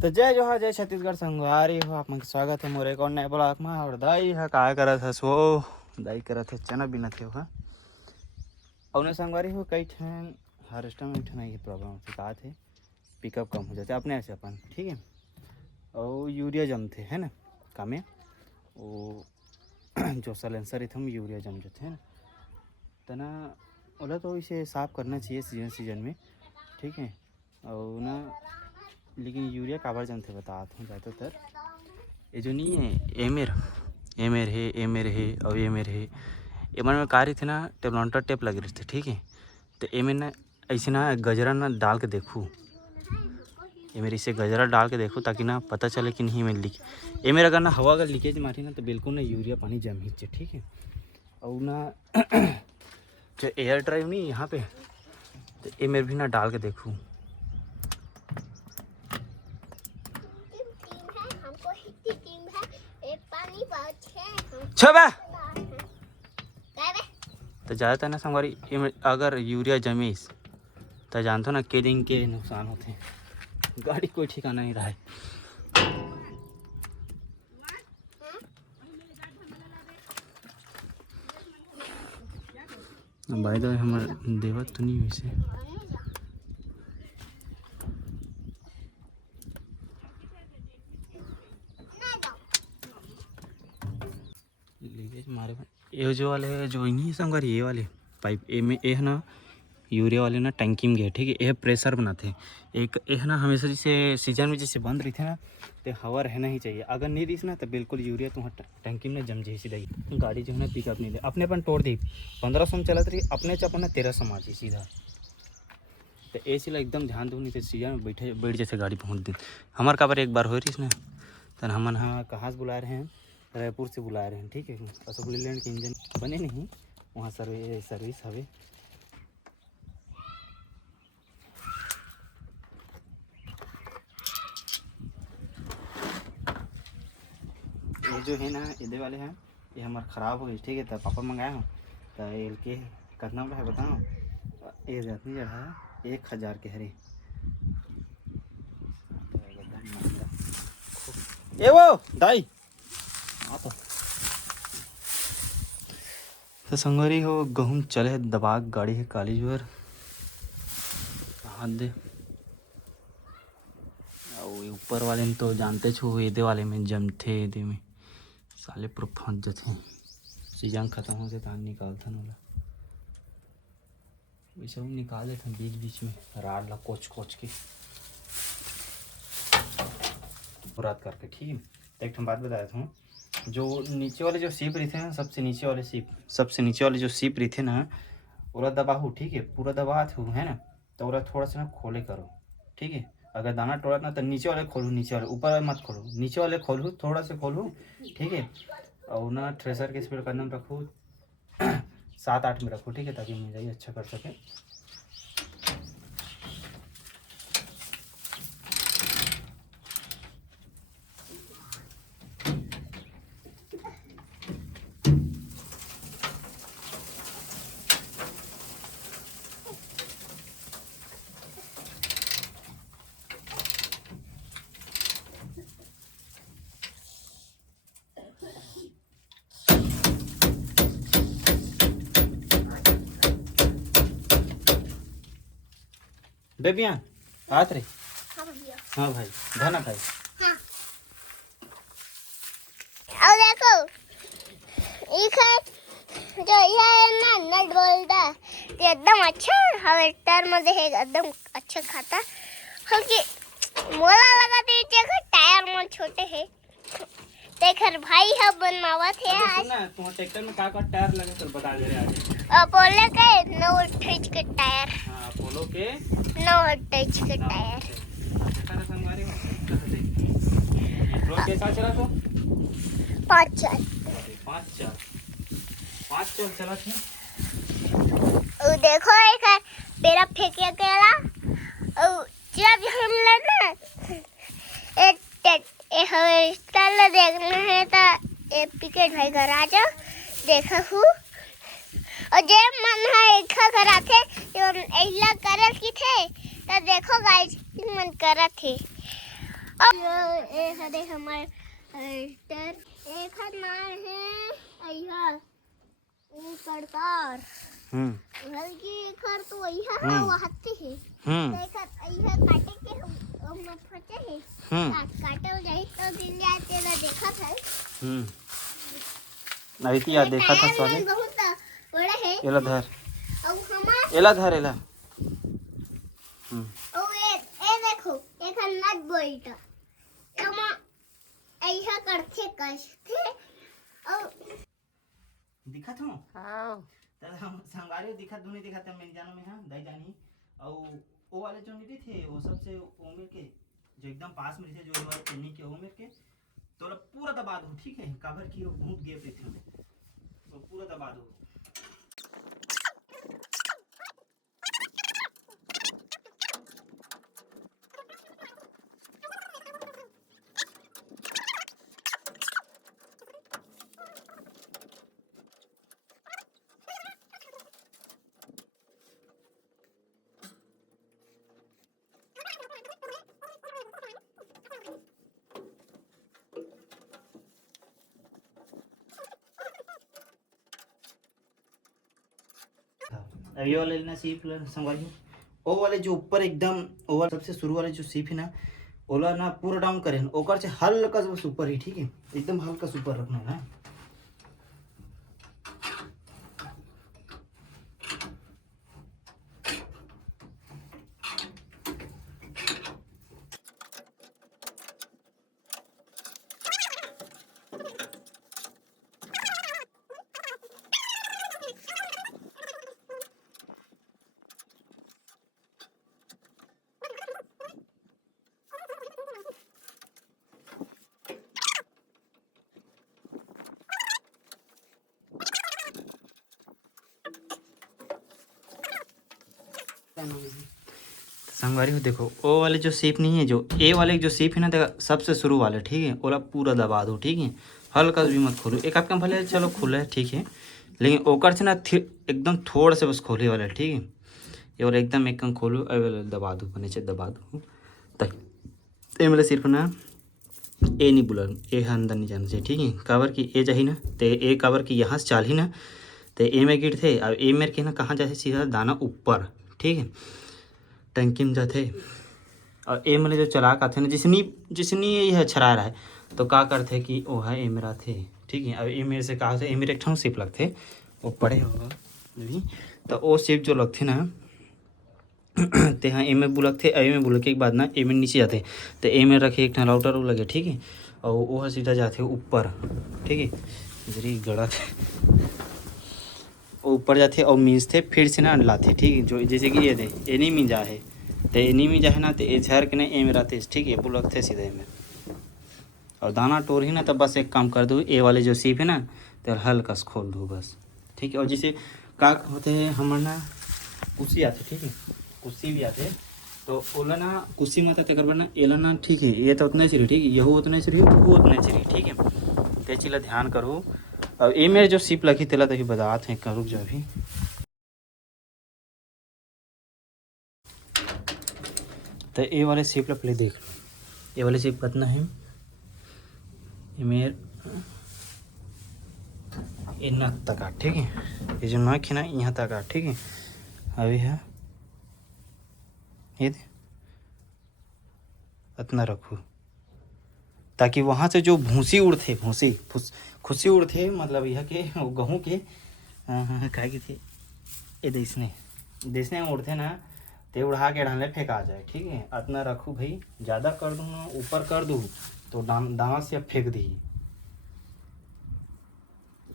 तो जय जोहार जय छत्तीसगढ़ संगवारी हो आप मन के स्वागत है मोरे एक और नए ब्लॉग में। और दाई हा का करत हस वो दाई करत है चना बिना थे हा और संगवारी हो कई ठन हार्वेस्टर में ठन ये प्रॉब्लम होती का थे पिकअप कम हो जाते अपने से अपन ठीक है। और यूरिया जमते है ना कामे वो जो सलेंसर हम यूरिया जम जाते हैं ना तना ओला तो इसे साफ करना चाहिए सीजन में ठीक है। और ना लेकिन यूरिया काबर जमते बताते हूँ ज़्यादातर ये जो नहीं है एमेर है और ये मन में कार थे ना टेबलॉन्टर टेप लगे रहते ठीक है। तो एमेर ना ऐसे ना गजरा ना डाल के देखूँ एमेर इसे गजरा डाल के देखो ताकि ना पता चले कि नहीं मैं लीक एमेर अगर ना हवा अगर लीकेज मारी ना तो बिल्कुल ना यूरिया पानी जम ही ठीक है। और ना जो एयर ड्राइव नहीं यहाँ पे तो एमेर भी ना डाल के देखूँ छबा तो ज़्यादातर ना संगवारी अगर यूरिया जमीस तो जानते हो ना के दिन के नुकसान होते गाड़ी कोई ठिकाना नहीं रहा है। भाई तो हमारे देवत तो नहीं वैसे मारे ये जो वाले जो नहीं संगवारी ये वाले पाइप ए में ये है ना यूरिया वाले ना टंकी में गए ठीक है। ये प्रेशर बनाते हैं एक ये ना हमेशा जैसे सीजन में जैसे बंद रही थे ना तो हवा रहना ही चाहिए अगर नहीं रही ना तो बिल्कुल यूरिया तुम्हारा टंकी में जम जाए सीधा ही गाड़ी जो है ना पिकअप नहीं दे अपने अपन तोड़ दी 1500 में चलत रही अपने अपन 1300 मार दी सीधा। तो ऐसे एकदम ध्यान दो नहीं तो सीजन में बैठ जैसे गाड़ी पहुँच दी हमारे काबर एक बार हो रही ना तो हम हाँ कहाँ से बुला रहे हैं रायपुर से बुला रहे हैं ठीक है। अशोक लीलैंड के इंजन बने नहीं वहाँ सर्विस हवे ये जो है ना इधे वाले हैं ये हमारे ख़राब हो गई ठीक है। तो पापा मंगाया हूँ तो ये के कितना का है बताओ ये जाती चढ़ा 1000 के हरे ए वो दाई तो संगवारी हो गहूँ चले दबाग गाड़ी है काली जोर हाथ दे और ऊपर वाले में तो जानते छो एदे वाले में जमते एदे में साले पूरा फंस जाते सीजन खत्म हो जाता निकालता ना वैसे हम निकाल देते हैं बीच में राड ला कोच के रात करके ठीक है। तो एक बात बताया था जो नीचे वाले जो सीप रही थे ना सबसे नीचे वाले जो सीप रही थे ना पूरा दबाहू ठीक है पूरा दबा थे है ना तो पूरा थोड़ा सा ना खोले करो ठीक है। अगर दाना टोड़ा ना तो नीचे वाले खोलू नीचे वाले ऊपर मत खोलो नीचे वाले खोलू थोड़ा से खोलू ठीक है। और ना थ्रेसर के स्पीड करना रखो 7-8 में रखो ठीक है ताकि मिलाई अच्छा कर सके। बेबिया आत रे हाँ भाई धना भाई हाँ। और देखो एक है जो ये ना नट बोल्ट है एकदम अच्छा हार्वेस्टर मध्ये हे एकदम अच्छा खाता क्योंकि मोला लगा थे कि टायर मन छोटे है देखर भाई है बनावत है आज ना तुम ट्रैक्टर में का टायर लगे तो बता दे रहे आज अपोलो के 9 के टायर हां अपोलो के 9 के टायर देखा संगवारी रोड कैसा चला तो 5 चल चला थी ओ देखो एक पेड़ा फेंके केला ओ जब हम लेना ए हार्वेस्टर देखना है तो ए पिकेट भाई घर आ जाओ देखा हूँ और जे मन है एक करा थे जो एला करत की थे तो देखो गाइस मन करत थे ए हरे हमार टर एक हाथ मार है अइहा ये करतार हल्की खर तो अइहा वो हत्ती है देखत अइहा काटे के हम फटे है काटे हो जाए तो दिन जाए तेरा देखत है नहीं तो यार देखा था साले बहुत बड़ा है एला धर और हमार एला धर एला ओ ए देखो एक नट बोल्ट एमा ऐसा करथे कसथे और दिखत हो हां त हम संगारे दिखत दुनी दिखत मैं जानो में हां दाई जानी और वो वाले जो नहीं थे वो सबसे उम्र के जो एकदम पास में थे जो वाले पेनी के उम्र के तो पूरा दबा दो ठीक है कवर की वो घूट गए पे थे तो पूरा दबा दो ये वाले लेना सीप संभालिए वो वाले जो ऊपर एकदम वो वाले सबसे शुरू वाले जो सीप है ना ओला ना पूरा डाउन करें ओकर से हल्का सा ऊपर ही ठीक है एकदम हल्का सा ऊपर रखना है ना संगवारी हो देखो ओ वाले जो सीप नहीं है जो ए वाले जो सीप है ना देखा सबसे शुरू वाले ठीक है ओला पूरा दबा दो ठीक है हल्का भी मत खोलो एक आध कम भले चलो खुला है ठीक है लेकिन ओकर से ना एकदम थोड़ा से बस खोले वाला ठीक है ये वाला एकदम एक कम खोलो दबा दो नीचे दबा दो तय मतलब सिर्फ ना ए नहीं बुला ए अंदर नहीं जाना चाहिए ठीक है कवर की ए जाही ना तो ए कवर की यहाँ से चाल ही ना तो ए में गिर थे अब ए मेरे के ना कहाँ जाते सीधा दाना ऊपर ठीक है टंकी में जाते और ए मतलब जो चला का थे ना जिसनी यह छरा रहा है तो का करते कि वो है ए मेरा थे ठीक है अब ए मेरे से कहा ए मेरे एक ठाव सिप लगते वो पड़े होगा भी तो वो सिप जो लगते ना तो हाँ ए में बुलक थे ए में बुलक के बाद ना ए में नीचे जाते तो ए में रखे एक राउटर वो लगे ठीक है और वो सीधा जाते ऊपर ठीक है जरी गड़ा थे ऊपर जाते और मींजते फिर से ना लाते ठीक है जो जैसे कि ये थे ए नहीं मिंजा है तो ए नहीं मिंजा है ना तो ए झर के ना ए में रहते ठीक है बुलक थे सीधे में और दाना टोर ही ना तो बस एक काम कर दो ए वाले जो सीप है ना तो हल्का से खोल दो बस ठीक है और जैसे का होते हैं हमारे ना कुर्सी आते ठीक है कुर्सी भी आते तो ओला ना कुर्सी में आता कर ना एला ना ठीक है ये तो उतना ही चाहिए ठीक है यहू उतना ही चाहिए वो उतना ही चाहिए ठीक है ते चीज़ ध्यान करो अब ए मेरे जो सीप लगी तेला तभी बदात है रुक जा भी तो ए वाले सीप ला पहले देख लो ये वाले सीप कितना है ये मेरे इन तक आ ठीक है ये जो नख है ना यहाँ तक आ ठीक है अभी है ये इतना रखो ताकि वहाँ से जो भूसी उड़ते खुशी उड़ते मतलब यह के गेहूँ के का की थे ये देसने उड़ते ना ते उड़ा के डाले फेंका जाए ठीक है इतना रखूँ भाई ज़्यादा कर दूँ ना ऊपर कर दूँ तो दावा से अब फेंक दी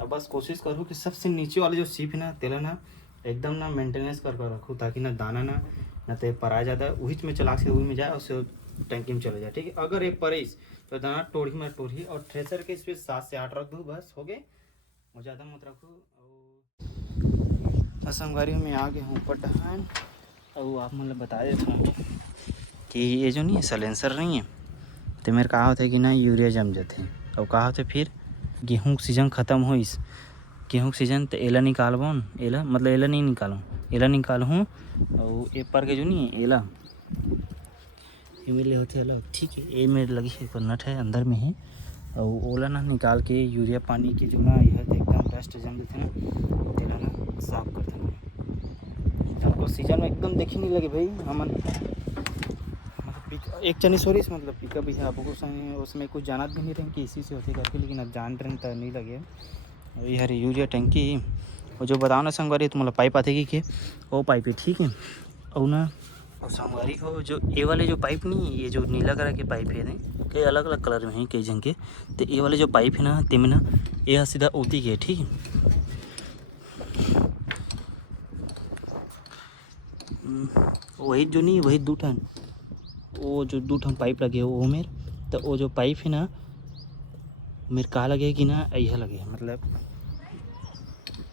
अब बस कोशिश करूँ कि सबसे नीचे वाले जो सीप है ना तेला ना एकदम ना मेंटेनेंस कर रखूँ ताकि ना दाना ना ते पराया ज़्यादा वही में चला के वही में जाए उससे टंकी में चले जाए ठीक है अगर एक परिस तो दाना टोढ़ी और थ्रेसर के स्पेस 7 से 8 रख दूँ बस हो गए और ज़्यादा मत रखूँ और संगवारी में आ गए हूँ ऊपर डहान और आप मतलब बता देता हूँ कि ये जो नहीं है सलेंसर नहीं है तो मेरे कहा होता है कि ना यूरिया जम जाते हैं और कहा होता फिर गेहूँ सीजन ख़त्म हो इस गेहूँ सीजन तो एला निकालबो एला मतलब एला नहीं निकालूँ एला निकालूँ और ए पर के जो नहीं है एला इमेले होते अलग ठीक है। ए में लगी है पर नट है अंदर में ही और ओला ना निकाल के यूरिया पानी के जो ना यह एकदम डस्ट जम देते ना तेला ना साफ कर देना। हमको सीजन में एकदम देखी नहीं लगे भाई हमन मतलब एक चनी सोरी मतलब पिकअप ही आपको उसमें कुछ जानत भी नहीं रहे कि इसी से होते करके, लेकिन अब जान रहे तो नहीं लगे। और ये हरी यूरिया टंकी और जो बताओ ना संगवारी तो मतलब पाइप आते कि वो पाइप है ठीक है। और ना और संगवारी को जो ये वाले जो पाइप नहीं ये जो नीला कलर के पाइप है नहीं कई अलग अलग कलर में हैं कई जंग के, तो ये वाले जो पाइप है ना ते में ना ये सीधा उती के ठीक है। वही जो नहीं वही 2 टन वो जो 2 टन पाइप लगे वो मेरे तो वो जो पाइप है ना मेरे कहा लगे कि ना यह लगे मतलब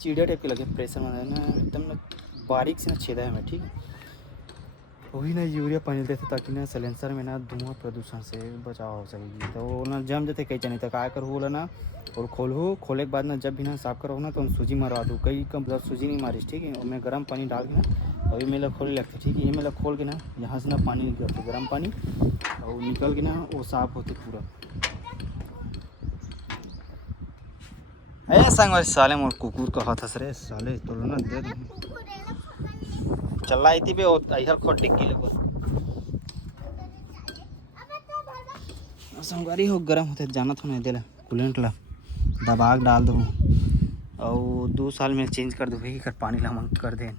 चिड़िया टाइप के लगे प्रेशर में ना एकदम ना बारीक से ना छेदा है मैं ठीक है। वही ना यूरिया पानी देते ताकि ना सिलेंसर में ना धुआं प्रदूषण से बचाव हो सकेगी। तो वो ना जम जाते कई चने तक आया कर बोला ना और खोले के बाद ना जब भी ना साफ करो ना तो हम सूजी मरवा दूँ कई कम सूजी नहीं मारिश ठीक है। और मैं गर्म पानी डाल के ना अभी मेला खोलने लगता ठीक है। ये मेला खोल के ना यहाँ से ना पानी निकलते गर्म पानी और निकल के ना वो साफ होते पूरा। संग साले मोर कुकुर का हाथ हंस रहे साले तो ना दे चल थी पे अहर खोट डिग्गी लगो संगवारी हो गर्म होते जाना था नहीं दिला कूलेंट ला दबाग डाल दूँ और 2 साल में चेंज कर दूँ भाई कर पानी ला कर दें।